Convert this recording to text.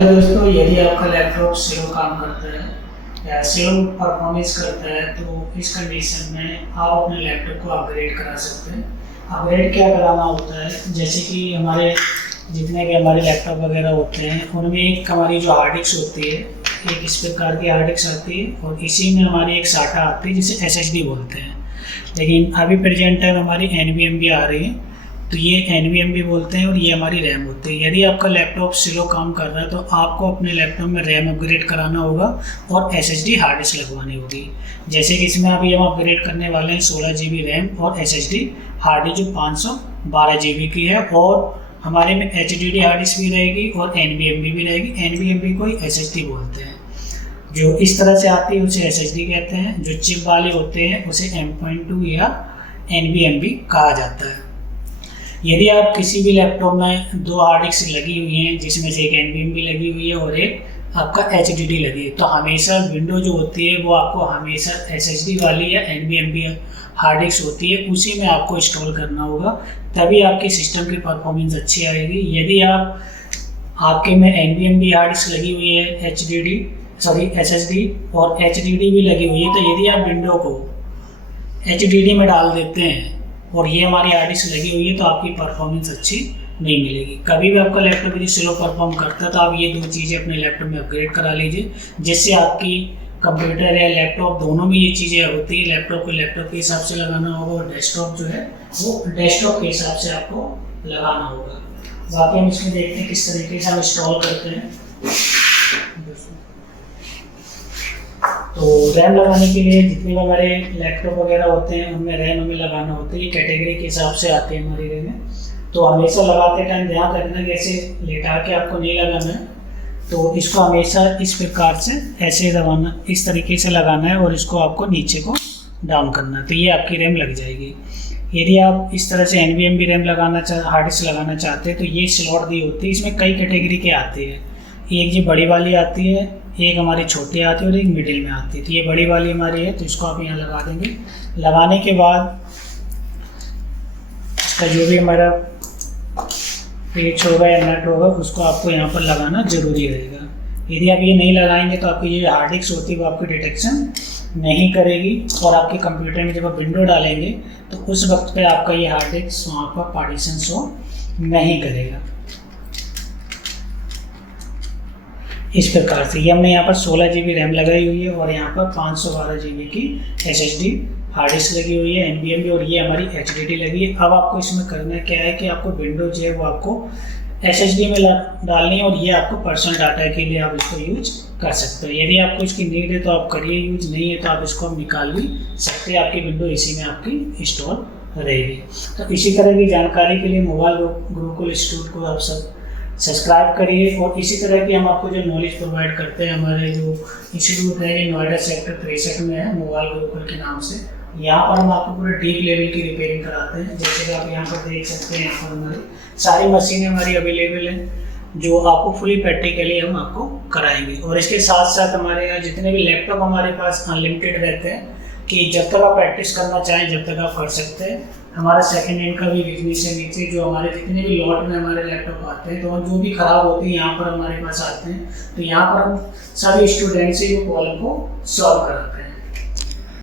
दोस्तों, यदि आपका लैपटॉप स्लो काम करता है या स्लो परफॉर्मेंस करता है तो इस कंडीशन में आप अपने लैपटॉप को अपग्रेड करा सकते हैं। अपग्रेड क्या कराना होता है, जैसे कि हमारे जितने भी हमारे लैपटॉप वगैरह होते हैं उनमें एक हमारी जो हार्ड डिस्क होती है, एक इस प्रकार की हार्ड डिस्क आती है और इसी में हमारी एक साटा आती है जिसे SSD बोलते हैं। लेकिन अभी प्रेजेंट टाइम हमारी NVMe आ रही है, तो ये NVMe बोलते हैं और ये हमारी रैम होती है। यदि आपका लैपटॉप स्लो काम कर रहा है तो आपको अपने लैपटॉप में रैम अपग्रेड कराना होगा और SSD हार्ड डिस्क लगवानी होगी। जैसे कि इसमें अभी हम अपग्रेड करने वाले हैं 16 GB रैम और SSD हार्ड डिस्क जो 512 GB की है, और हमारे में HDD हार्ड डिस्क भी रहेगी और NVMe भी रहेगी। NVMe को ही SSD बोलते हैं। जो इस तरह से आती है उसे SSD कहते हैं, जो चिप वाले होते हैं उसे M.2 या NVMe कहा जाता है। यदि आप किसी भी लैपटॉप में दो हार्ड डिस्क लगी हुई हैं, जिसमें से एक NVMe लगी हुई है और एक आपका HDD लगी है, तो हमेशा विंडो जो होती है वो आपको हमेशा SSD वाली या NVMe हार्ड डिस्क होती है, उसी में आपको इंस्टॉल करना होगा, तभी आपके सिस्टम की परफॉर्मेंस अच्छी आएगी। यदि आपके में NVMe हार्ड डिस्क लगी हुई है, SSD और HDD भी लगी हुई है, तो यदि आप विंडो को HDD में डाल देते हैं और ये हमारी हार्ड डिस्क लगी हुई है तो आपकी परफॉर्मेंस अच्छी नहीं मिलेगी। कभी भी आपका लैपटॉप यदि स्लो परफॉर्म करता है तो आप ये दो चीज़ें अपने लैपटॉप में अपग्रेड करा लीजिए, जिससे आपकी कंप्यूटर या लैपटॉप दोनों में ये चीज़ें होती है। लैपटॉप को लैपटॉप के हिसाब से लगाना होगा और डेस्कटॉप जो है वो डेस्कटॉप के हिसाब से आपको लगाना होगा। बाकी हम इसमें देखते हैं किस तरीके से हम इंस्टॉल करते हैं। तो रैम लगाने के लिए जितने भी हमारे लैपटॉप वगैरह होते हैं उनमें रैम हमें लगाना होता है। ये कैटेगरी के हिसाब से आती है हमारी रैम। तो हमेशा लगाते टाइम ध्यान रखना कि ऐसे लेटा के आपको नहीं लगाना है, तो इसको हमेशा इस प्रकार से ऐसे दबाना, इस तरीके से लगाना है और इसको आपको नीचे को डाउन करना है, तो ये आपकी रैम लग जाएगी। यदि आप इस तरह से NVMe रैम हार्ड डिस्क लगाना चाहते हैं तो ये स्लॉट दी होती है। इसमें कई कैटेगरी के आती है, एक जी बड़ी वाली आती है, एक हमारी छोटी आती है और एक मिडिल में आती है। तो ये बड़ी वाली हमारी है, तो इसको आप यहाँ लगा देंगे। लगाने के बाद इसका जो भी हमारा पेच होगा या नट होगा उसको आपको यहाँ पर लगाना जरूरी रहेगा। यदि आप ये नहीं लगाएंगे तो आपकी ये हार्ड डिस्क होती है वो आपकी डिटेक्शन नहीं करेगी और आपके कंप्यूटर में जब आप विंडो डालेंगे तो उस वक्त पे आपका ये हार्ड डिस्क वहाँ पर पार्टीशन शो नहीं करेगा। इस प्रकार से ये हमने यहाँ पर 16 GB रैम लगाई हुई है और यहाँ पर 512 GB की SSD हार्ड डिस्क लगी हुई है NVMe, और ये हमारी HDD लगी है। अब आपको इसमें करना क्या है कि आपको विंडो जो है वो आपको SSD में डालनी है और ये आपको पर्सनल डाटा के लिए आप इसको यूज कर सकते हो। यदि आपको इसकी नीड है तो आप करिए, यूज नहीं है तो आप इसको निकाल भी सकते हैं। आपकी विंडो इसी में आपकी इंस्टॉल रहेगी। तो इसी तरह की जानकारी के लिए मोबाइल गुरुकुल इंस्टीट्यूट को आप सब सब्सक्राइब करिए, और इसी तरह की हम आपको जो नॉलेज प्रोवाइड करते हैं, हमारे जो इंस्टीट्यूट है ये नोएडा सेक्टर 63 में है, मोबाइल गुरुकुल के नाम से। यहाँ पर हम आपको पूरे डीप लेवल की रिपेयरिंग कराते हैं। जैसे कि आप यहाँ पर देख सकते हैं, यहाँ पर हमारी सारी मशीनें हमारी अवेलेबल हैं जो आपको फुली प्रैक्टिकली हम आपको कराएंगे। और इसके साथ साथ हमारे यहाँ जितने भी लैपटॉप हमारे पास अनलिमिटेड रहते हैं कि जब तक आप प्रैक्टिस करना चाहें जब तक आप कर सकते हैं। हमारा सेकंड हैंड का भी बिजनेस है नीचे, जो हमारे जितने भी लॉट में हमारे लैपटॉप आते हैं तो जो भी ख़राब होते हैं यहाँ पर हमारे पास आते हैं, तो यहाँ पर हम सभी स्टूडेंट से जो प्रॉब्लम को सॉल्व कराते हैं।